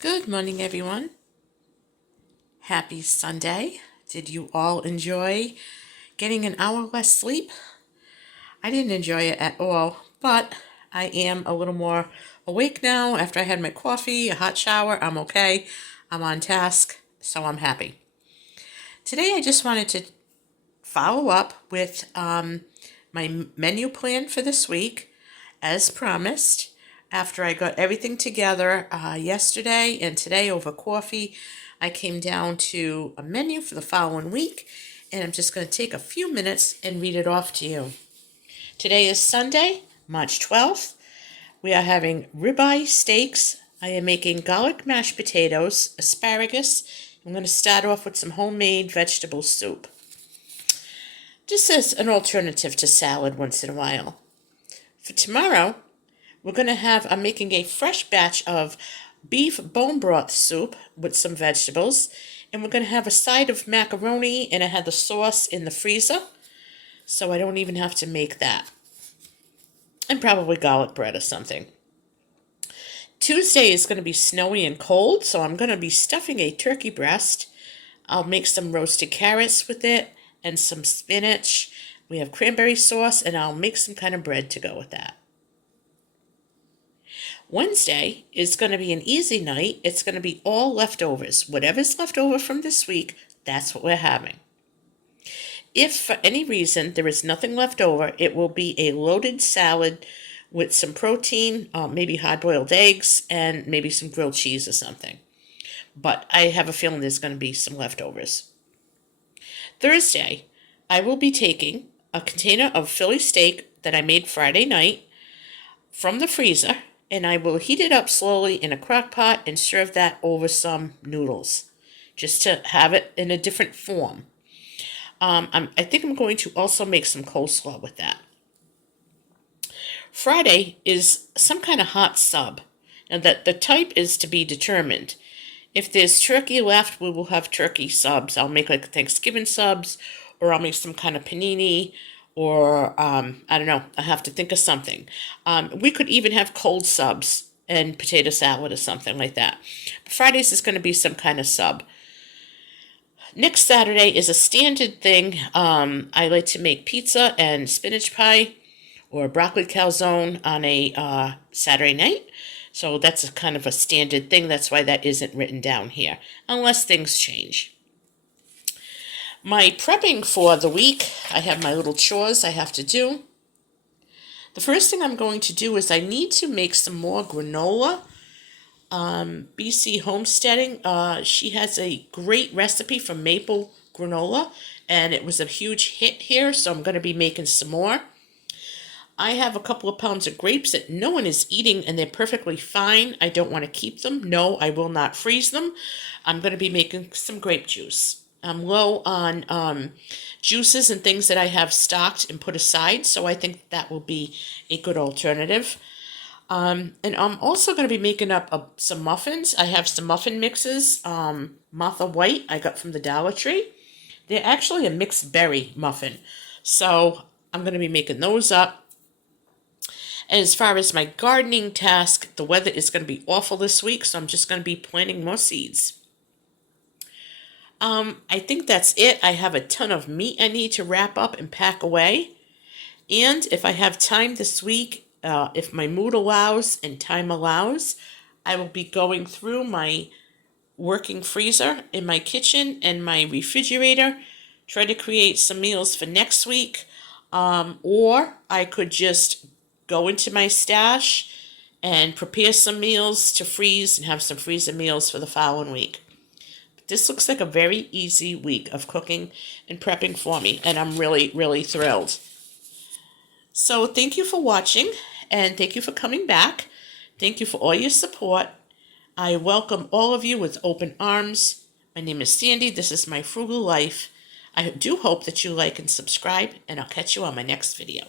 Good morning, everyone. Happy Sunday. Did you all enjoy getting an hour less sleep? I didn't enjoy it at all, but I am a little more awake now after I had my coffee, a hot shower. I'm okay. I'm on task, so I'm happy. Today, I just wanted to follow up with my menu plan for this week, as promised. After I got everything together yesterday and today over coffee, I came down to a menu for the following week, and I'm just going to take a few minutes and read it off to you. Today is Sunday, March 12th. We are having ribeye steaks. I am making garlic mashed potatoes, asparagus. I'm going to start off with some homemade vegetable soup. Just as an alternative to salad once in a while. For tomorrow, I'm making a fresh batch of beef bone broth soup with some vegetables, and we're going to have a side of macaroni, and I had the sauce in the freezer, so I don't even have to make that. And probably garlic bread or something. Tuesday is going to be snowy and cold, so I'm going to be stuffing a turkey breast. I'll make some roasted carrots with it and some spinach. We have cranberry sauce, and I'll make some kind of bread to go with that. Wednesday is going to be an easy night. It's going to be all leftovers. Whatever's left over from this week, that's what we're having. If for any reason there is nothing left over, it will be a loaded salad with some protein, maybe hard-boiled eggs, and maybe some grilled cheese or something. But I have a feeling there's going to be some leftovers. Thursday, I will be taking a container of Philly steak that I made Friday night from the freezer, and I will heat it up slowly in a crock pot and serve that over some noodles, just to have it in a different form. I think I'm going to also make some coleslaw with that. Friday is some kind of hot sub, and that the type is to be determined. If there's turkey left, we will have turkey subs. I'll make like Thanksgiving subs, or I'll make some kind of panini, or I don't know, I have to think of something. We could even have cold subs and potato salad or something like that. Fridays is going to be some kind of sub. Next Saturday is a standard thing. I like to make pizza and spinach pie or broccoli calzone on a Saturday night. So that's a kind of a standard thing. That's why that isn't written down here, unless things change. My prepping for the week, I have my little chores I have to do. The first thing I'm going to do is I need to make some more granola. BC Homesteading, she has a great recipe for maple granola, and it was a huge hit here, so I'm going to be making some more. I have a couple of pounds of grapes that no one is eating, and they're perfectly fine. I don't want to keep them. No, I will not freeze them. I'm going to be making some grape juice. I'm low on juices and things that I have stocked and put aside, so I think that will be a good alternative. And I'm also going to be making up some muffins. I have some muffin mixes, Martha White I got from the Dollar Tree. They're actually a mixed berry muffin, so I'm going to be making those up. And as far as my gardening task, the weather is going to be awful this week, so I'm just going to be planting more seeds. I think that's it. I have a ton of meat I need to wrap up and pack away. And if I have time this week, if my mood allows and time allows, I will be going through my working freezer in my kitchen and my refrigerator, try to create some meals for next week, or I could just go into my stash and prepare some meals to freeze and have some freezer meals for the following week. This looks like a very easy week of cooking and prepping for me, and I'm really, really thrilled. So thank you for watching, and thank you for coming back. Thank you for all your support. I welcome all of you with open arms. My name is Sandy. This is My Frugal Life. I do hope that you like and subscribe, and I'll catch you on my next video.